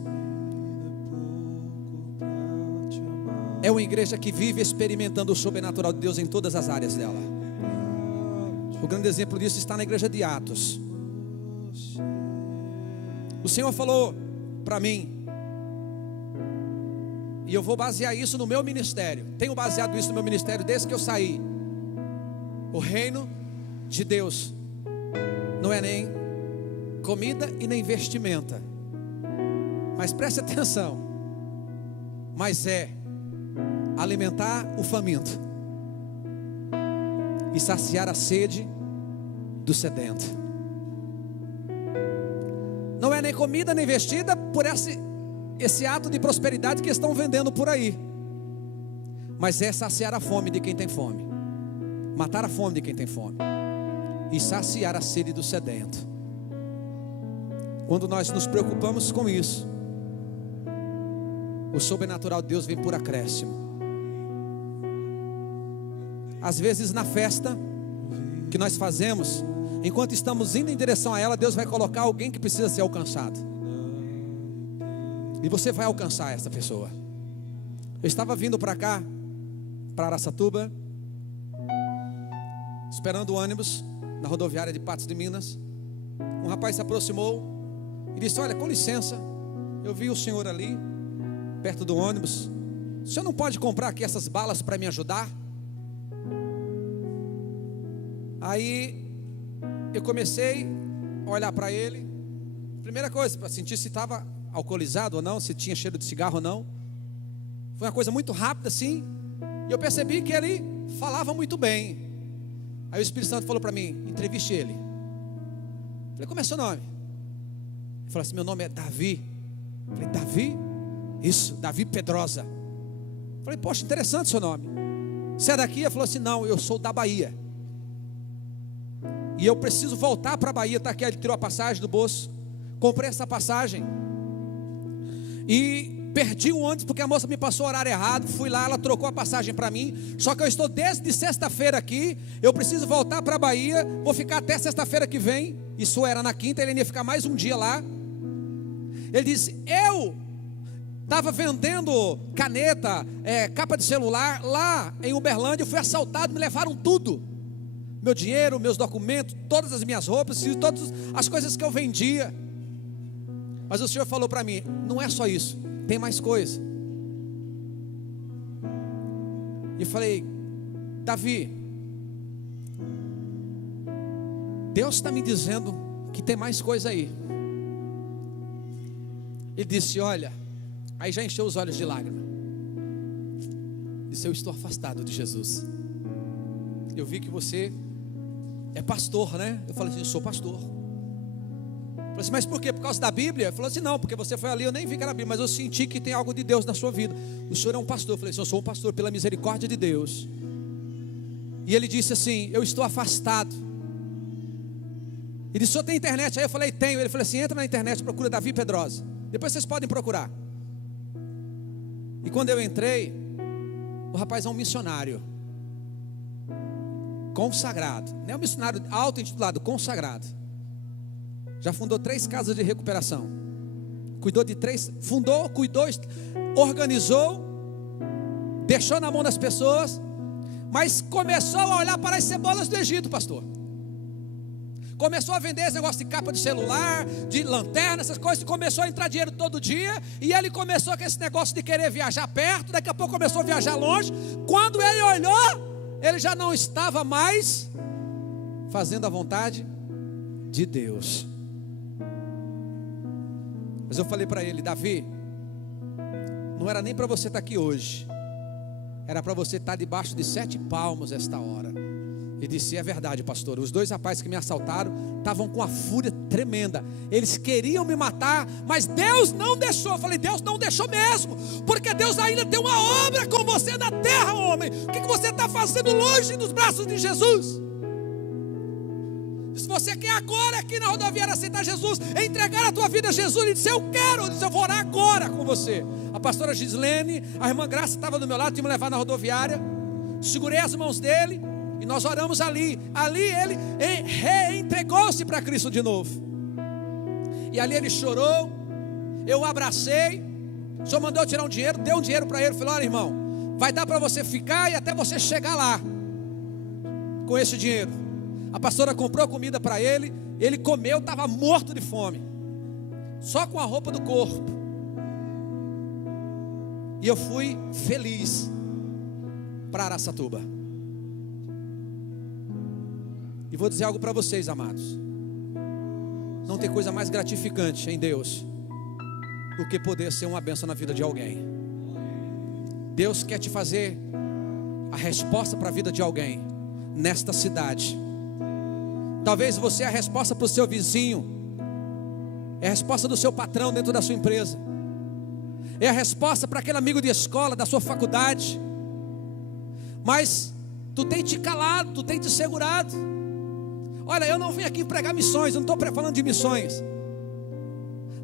é uma igreja que vive experimentando o sobrenatural de Deus em todas as áreas dela. O grande exemplo disso está na igreja de Atos. O Senhor falou para mim, e eu vou basear isso no meu ministério. Tenho baseado isso no meu ministério desde que eu saí. O reino de Deus não é nem comida e nem vestimenta, mas preste atenção, mas é alimentar o faminto e saciar a sede do sedento. Não é nem comida nem vestida por esse ato de prosperidade que estão vendendo por aí, mas é saciar a fome de quem tem fome, matar a fome de quem tem fome e saciar a sede do sedento. Quando nós nos preocupamos com isso, o sobrenatural de Deus vem por acréscimo. Às vezes na festa que nós fazemos, enquanto estamos indo em direção a ela, Deus vai colocar alguém que precisa ser alcançado, e você vai alcançar essa pessoa. Eu estava vindo para cá, para Araçatuba, esperando o ônibus na rodoviária de Patos de Minas. Um rapaz se aproximou e disse: olha, com licença, eu vi o senhor ali perto do ônibus, o senhor não pode comprar aqui essas balas para me ajudar? Aí eu comecei a olhar para ele. Primeira coisa, para sentir se estava alcoolizado ou não, se tinha cheiro de cigarro ou não. Foi uma coisa muito rápida assim, e eu percebi que ele falava muito bem. Aí o Espírito Santo falou para mim: entreviste ele. Eu falei: como é seu nome? Ele falou assim: meu nome é Davi. Eu falei: Davi? Isso, Davi Pedrosa. Falei, poxa, interessante seu nome. Você é daqui? Ele falou assim, não, eu sou da Bahia. E eu preciso voltar para a Bahia. Está aqui, ele tirou a passagem do bolso. Comprei essa passagem. E perdi o ônibus porque a moça me passou o horário errado. Fui lá, ela trocou a passagem para mim. Só que eu estou desde sexta-feira aqui. Eu preciso voltar para a Bahia. Vou ficar até sexta-feira que vem. Isso era na quinta, ele ia ficar mais um dia lá. Ele disse, eu estava vendendo caneta, capa de celular lá em Uberlândia. Eu fui assaltado, me levaram tudo. Meu dinheiro, meus documentos, todas as minhas roupas, todas as coisas que eu vendia. Mas o Senhor falou para mim, não é só isso, tem mais coisa. E falei, Davi, Deus está me dizendo que tem mais coisa aí. Ele disse, olha, aí já encheu os olhos de lágrima. Disse, eu estou afastado de Jesus. Eu vi que você é pastor, né? Eu falei assim, eu sou pastor. Eu falei assim, mas por quê? Por causa da Bíblia? Ele falou assim, não, porque você foi ali, eu nem vi que era a Bíblia, mas eu senti que tem algo de Deus na sua vida. O senhor é um pastor. Eu falei assim, eu sou um pastor pela misericórdia de Deus. E ele disse assim, eu estou afastado. Ele disse, o senhor tem internet? Aí eu falei, tenho. Ele falou assim, entra na internet, procura Davi Pedrosa. Depois vocês podem procurar. E quando eu entrei, o rapaz é um missionário consagrado. Não é um missionário auto-intitulado, consagrado. Já fundou 3 casas de recuperação. Cuidou de 3, fundou, cuidou, organizou, deixou na mão das pessoas, mas começou a olhar para as cebolas do Egito, pastor. Começou a vender esse negócio de capa de celular, de lanterna, essas coisas, e começou a entrar dinheiro todo dia, e ele começou com esse negócio de querer viajar perto, daqui a pouco começou a viajar longe. Quando ele olhou, ele já não estava mais fazendo a vontade de Deus. Mas eu falei para ele, Davi, não era nem para você estar aqui hoje, era para você estar debaixo de 7 palmos esta hora. E disse, é verdade, pastor, os 2 rapazes que me assaltaram estavam com uma fúria tremenda. Eles queriam me matar, mas Deus não deixou. Eu falei, Deus não deixou mesmo, porque Deus ainda tem uma obra com você na terra, homem. O que você está fazendo longe dos braços de Jesus? Se você quer agora aqui na rodoviária aceitar Jesus, entregar a tua vida a Jesus, ele disse, eu quero. Ele disse, eu vou orar agora com você. A pastora Gislene, a irmã Graça estava do meu lado, tinha me levar na rodoviária. Segurei as mãos dele e nós oramos ali. Ali ele reentregou-se para Cristo de novo. E ali ele chorou, eu o abracei. O Senhor mandou eu tirar um dinheiro, deu um dinheiro para ele. Falei, olha irmão, vai dar para você ficar e até você chegar lá com esse dinheiro. A pastora comprou comida para ele, ele comeu, estava morto de fome, só com a roupa do corpo. E eu fui feliz para Araçatuba. E vou dizer algo para vocês, amados. Não tem coisa mais gratificante em Deus do que poder ser uma bênção na vida de alguém. Deus quer te fazer a resposta para a vida de alguém nesta cidade. Talvez você é a resposta para o seu vizinho, é a resposta do seu patrão dentro da sua empresa, é a resposta para aquele amigo de escola, da sua faculdade. Mas tu tem te calado, tu tem te segurado. Olha, eu não vim aqui pregar missões, eu não estou falando de missões,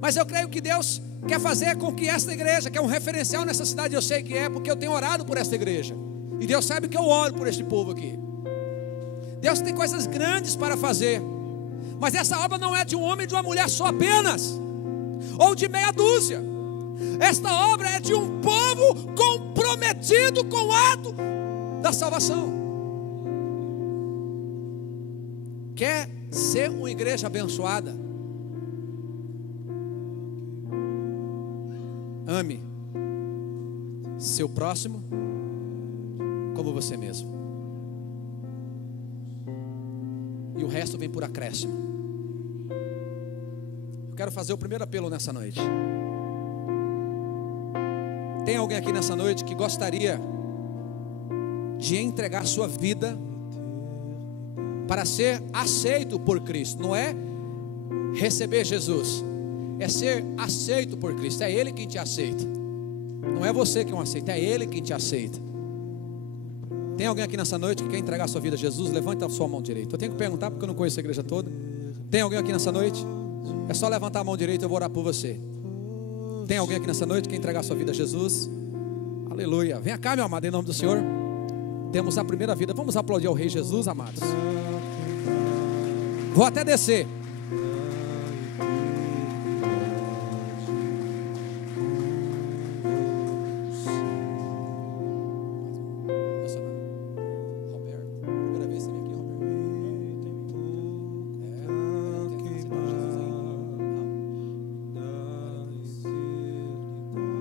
mas eu creio que Deus quer fazer com que esta igreja, que é um referencial nessa cidade, eu sei que é, porque eu tenho orado por esta igreja, e Deus sabe que eu oro por este povo aqui. Deus tem coisas grandes para fazer, mas essa obra não é de um homem e de uma mulher só apenas, ou de meia dúzia. Esta obra é de um povo comprometido com o ato da salvação. Quer ser uma igreja abençoada? Ame seu próximo como você mesmo. E o resto vem por acréscimo. Eu quero fazer o primeiro apelo nessa noite. Tem alguém aqui nessa noite que gostaria de entregar sua vida para ser aceito por Cristo? Não é receber Jesus, é ser aceito por Cristo. É Ele quem te aceita. Não é você que o aceita, é Ele quem te aceita. Tem alguém aqui nessa noite que quer entregar a sua vida a Jesus? Levante a sua mão direita. Eu tenho que perguntar porque eu não conheço a igreja toda. Tem alguém aqui nessa noite? É só levantar a mão direita e eu vou orar por você. Tem alguém aqui nessa noite que quer entregar a sua vida a Jesus? Aleluia. Venha cá, meu amado, em nome do Senhor. Temos a primeira vida. Vamos aplaudir ao Rei Jesus, amados. Vou até descer.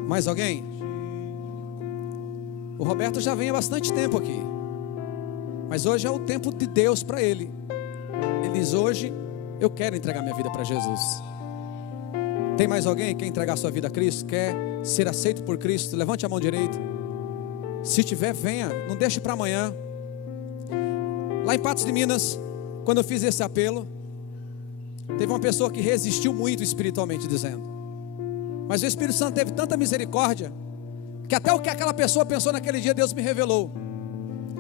Mais alguém? O Roberto já vem há bastante tempo aqui, mas hoje é o tempo de Deus para ele. Ele diz: hoje eu quero entregar minha vida para Jesus. Tem mais alguém que quer entregar sua vida a Cristo? Quer ser aceito por Cristo? Levante a mão direita. Se tiver, venha, não deixe para amanhã. Lá em Patos de Minas, quando eu fiz esse apelo, teve uma pessoa que resistiu muito espiritualmente, dizendo: mas o Espírito Santo teve tanta misericórdia, que até o que aquela pessoa pensou naquele dia, Deus me revelou.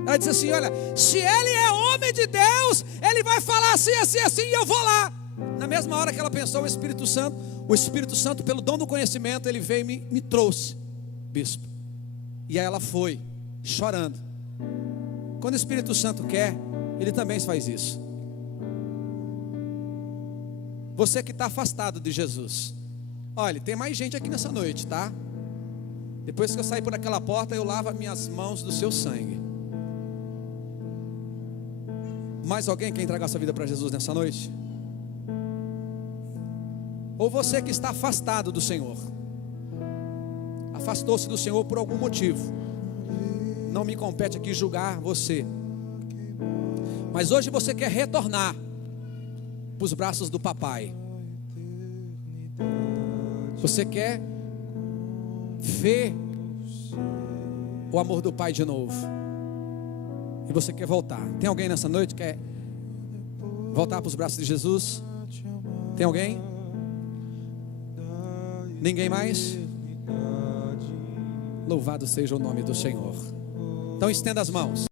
Ela disse assim: olha, se ele é homem de Deus, ele vai falar assim, assim, assim, e eu vou lá. Na mesma hora que ela pensou, o Espírito Santo, pelo dom do conhecimento, ele veio e me trouxe, bispo. E aí ela foi, chorando. Quando o Espírito Santo quer, ele também faz isso. Você que está afastado de Jesus, olha, tem mais gente aqui nessa noite, tá? Depois que eu sair por aquela porta, eu lavo as minhas mãos do seu sangue. Mais alguém quer entregar sua vida para Jesus nessa noite? Ou você que está afastado do Senhor, afastou-se do Senhor por algum motivo. Não me compete aqui julgar você, mas hoje você quer retornar para os braços do papai. Você quer ver o amor do Pai de novo, e você quer voltar. Tem alguém nessa noite que quer voltar para os braços de Jesus? Tem alguém? Ninguém mais? Louvado seja o nome do Senhor. Então estenda as mãos.